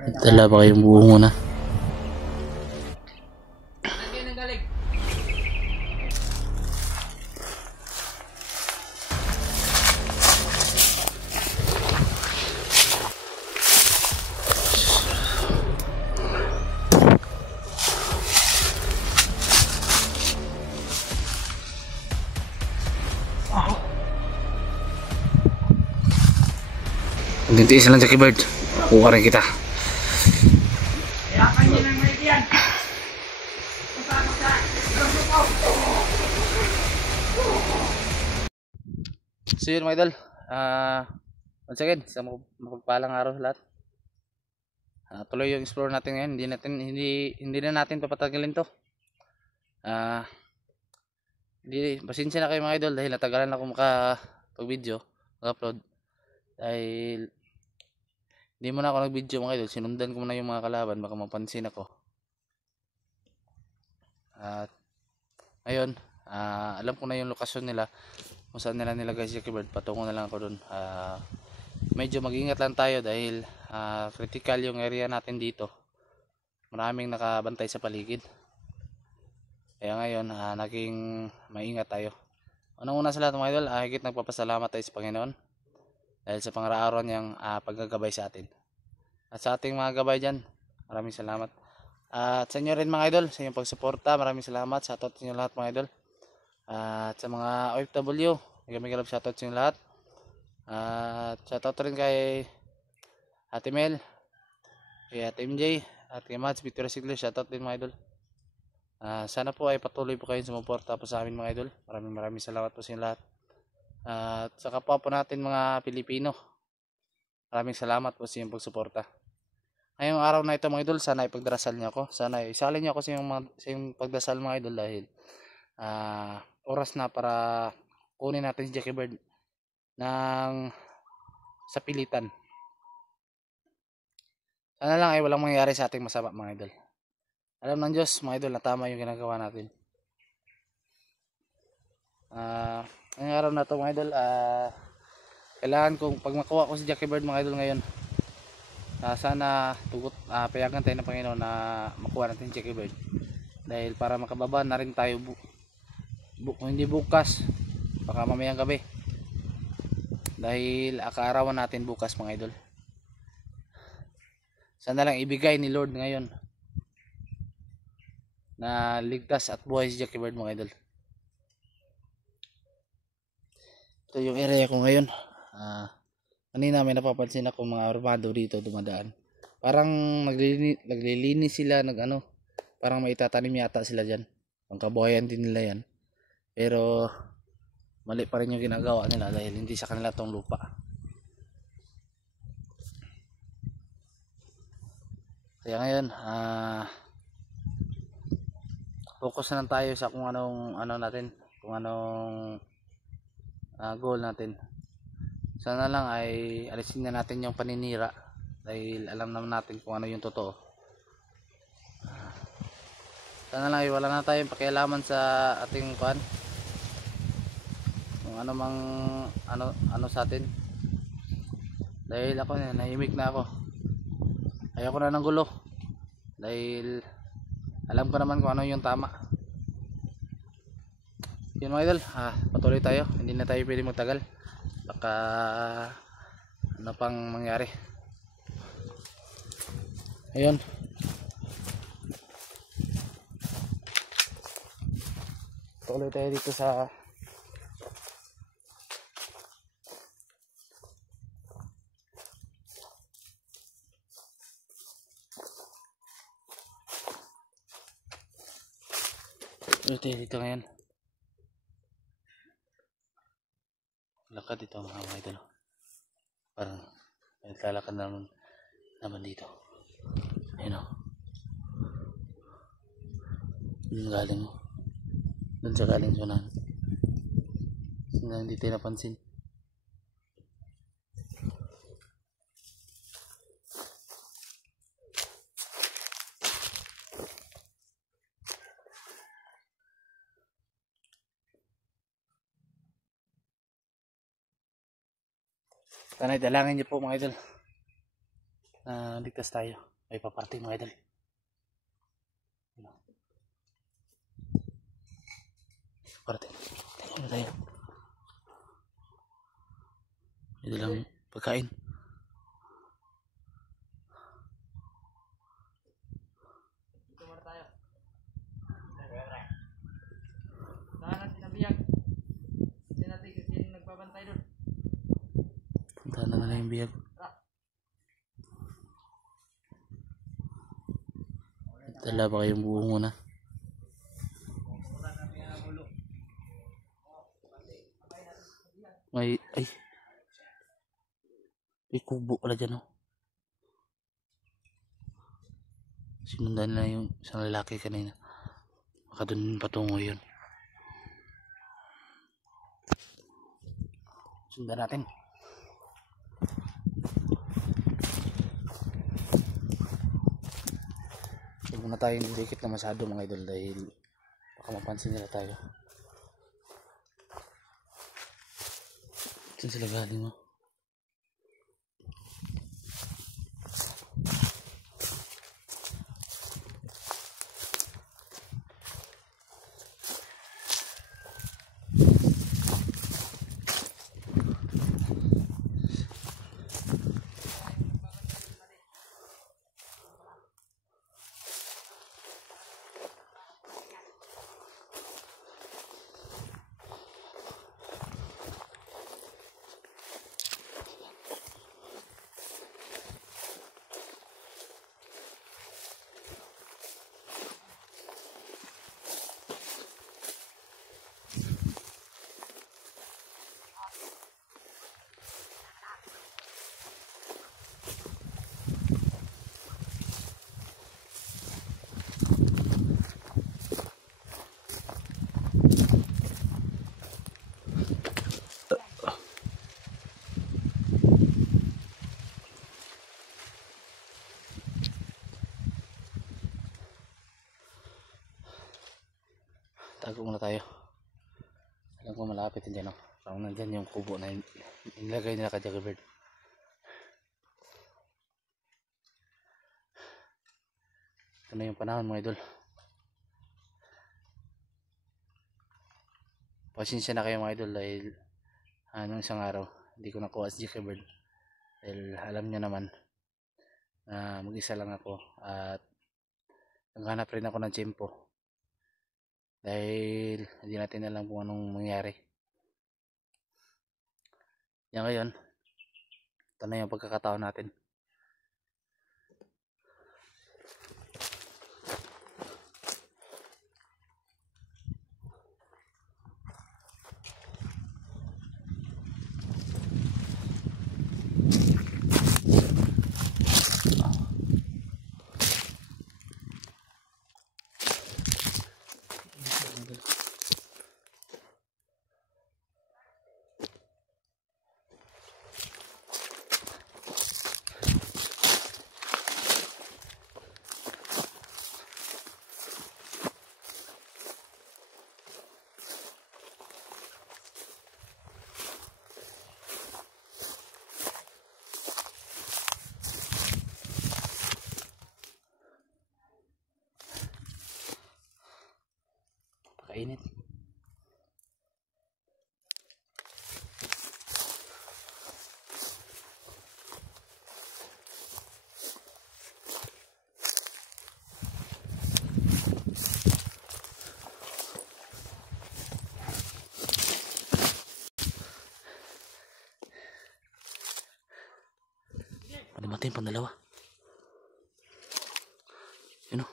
Dala ba kayong buo muna? Tintiis lang Jackie Bird. Kuha rin kita. So yun mga idol, once again, sa mapagpalang araw sa lahat. Tuloy yung explore natin ngayon. Hindi na natin papatagalin to. Pasensya na kayo mga idol dahil natagalan ako makapag-video, mag-upload. Dahil hindi mo na ako nag-video mga idol, sinundan ko na yung mga kalaban, baka mapansin ako. At ngayon, alam ko na yung lokasyon nila, kung saan nila nilagay si Jackie Bird. Patungo na lang ako dun. Medyo mag-ingat lang tayo dahil critical yung area natin dito. Maraming nakabantay sa paligid. Kaya ngayon, naging maingat tayo. Unang-una sa lahat mga idol, higit nagpapasalamat tayo sa Panginoon dahil sa pang-araw niyang paggagabay sa atin. At sa ating mga gabay dyan, maraming salamat. At sa inyo rin mga idol, sa inyong pagsuporta, maraming salamat. Shoutout sa inyo lahat mga idol. At sa mga OFW, may galap shoutout sa inyo lahat. At shoutout rin kay Ate Mel, kay Ate MJ, at kay Mads Victoria Siglo. Shoutout din mga idol. Sana po ay patuloy po kayong sumuporta po sa amin mga idol. Maraming salamat po sa inyo lahat. At sa kapwa po natin mga Pilipino, maraming salamat po sa inyong pagsuporta. Ngayong araw na ito mga idol, sana ipagdarasal niyo ako. Sana isalin niyo ako sa inyong pagdasal mga idol dahil oras na para kunin natin si Jackie Bird sa pilitan. Sana lang ay walang mangyari sa ating masama mga idol. Alam ng Diyos mga idol na tama yung ginagawa natin. Ngayong araw na ito mga idol, kailangan kong pag makuha ko si Jackie Bird mga idol ngayon, sana payagan tayo ng Panginoon na makuha natin si Jackie Bird dahil para makababa na rin tayo kung hindi bukas, baka mamayang gabi dahil akaarawan natin bukas mga idol. Sana lang ibigay ni Lord ngayon na ligtas at buhay si Jackie Bird mga idol. Ito yung area ko ngayon. Kanina may napapansin ako mga armado dito dumadaan. Parang naglilinis sila parang may itatanim yata sila dyan. Pangkabuhayan din nila yan. Pero mali pa rin yung ginagawa nila dahil hindi sa kanila tong lupa. Kaya ngayon, focus na lang tayo sa kung anong goal natin. Sana lang ay alisin na natin yung paninira dahil alam naman natin kung ano yung totoo. Sana lang ay wala na tayong pakialaman sa ating kung ano mang ano sa atin. Dahil ako nahimik na ako. Ayoko na ng gulo dahil alam ko naman kung ano yung tama. Yun mga idol, patuloy tayo, hindi na tayo pwede magtagal, baka ano pang mangyari. Ayun, patuloy tayo dito sa dito ngayon. Lakad dito mga idol. Parang naglalakad naman dito. Ayun o. Doon sa galing sunan. Hindi tayo napansin. Sana dalangin niyo po mga idol ligtas tayo. May paparte mga idol. Parte. Tayo tayo. Ito lang pagkain. Dito muna tayo. Saan natin nabiyag? Hindi natin kasi nagbabantay doon. Puntahan na na yung biyag. Dala ba kayong buo muna? May, may kubo pala dyan, oh. Sinundan na yung isang lalaki kanina. Baka dun patungo yun. Sundan natin. Huwag muna tayong didikit na masyado mga idol dahil baka mapansin nila tayo. Saan sila galing mo? Tago muna tayo. Alam ko malapit din dyan, oh. Parang nandyan yung kubo na nilagay nila ka Jaggerbird. Ito na yung panahon mga idol. Pasensya na kayo mga idol dahil nung isang araw hindi ko nakuha si Jaggerbird. Dahil alam nyo naman na mag-isa lang ako at naghanap rin ako ng tiyempo. Dahil hindi natin alam kung anong mangyari. Yan ngayon, ito na yung pagkakataon natin. Kainit. Panimatin pang dalawa. Yun, oh.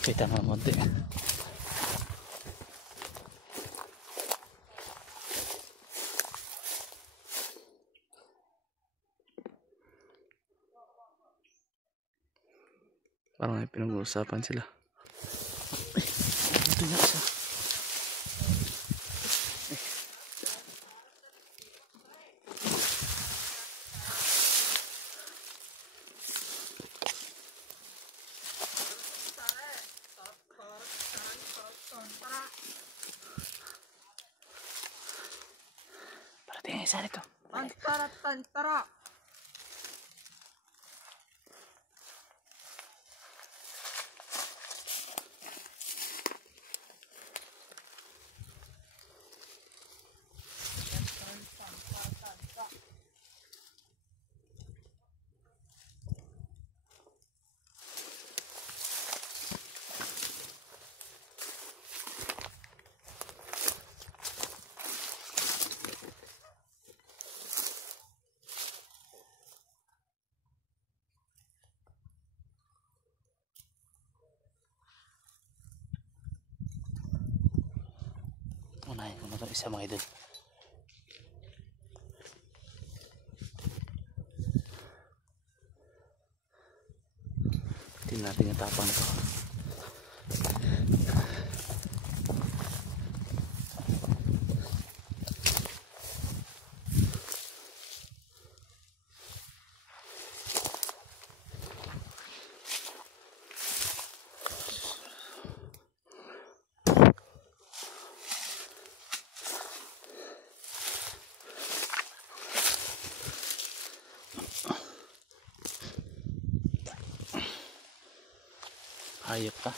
Kita nga konti. Parang may pinag-uusapan sila. Ay, ito na isa. Parating ang isa nito. Tantara. Unahin ko na ito isa mga idol. Tingnan natin yung tapang ito. Hayop ka.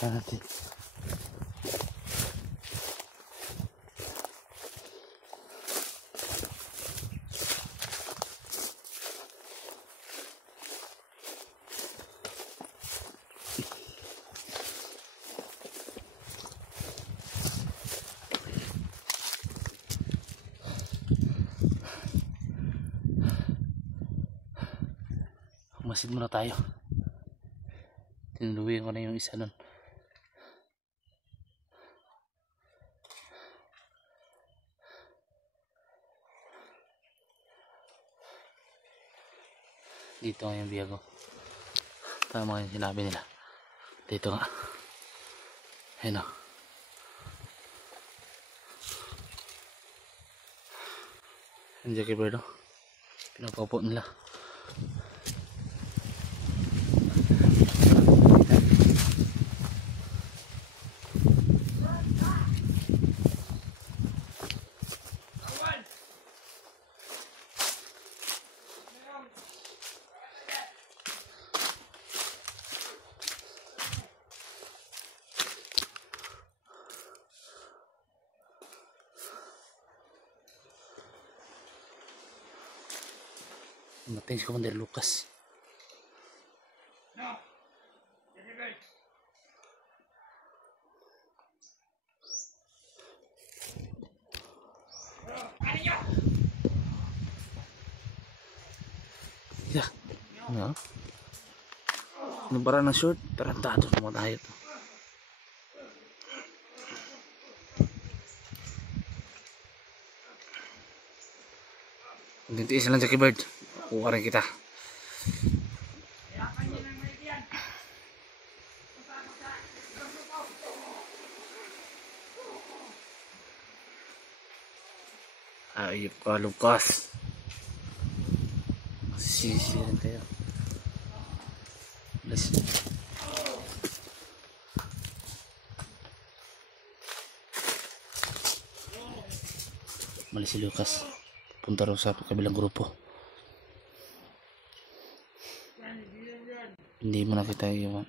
Ayan natin. Masid muna tayo. Tinuluyan ko na yung isa nun. Dito nga yung biyago. Tama yung sinabi nila. Dito nga. Ayun o. Yung Jackie Bird o. Pinapaupo nila. Matay si Commander Lucas. Yeah. Ano? Nabara ng short. Tarantado naman tayo to. Hindi isa lang Jackie Bird. Kuha rin kita. Ayop ka Lucas. Masisisi rin tayo. Malis si Lucas. Punta raw sa kabilang grupo. Hindi mo nakita yung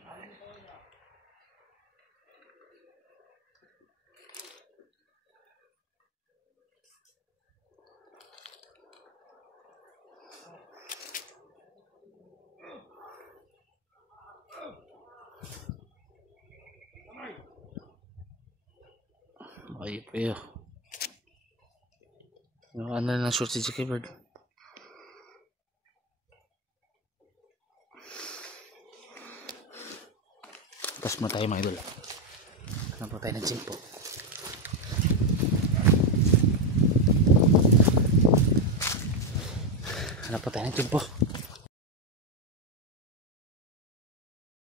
Ay, kayo. Ano na lang short si Jackie Bird. Tapos mo tayo mga idol. Ano po tayo ng chimpo. Ano po tayo ng chimpo.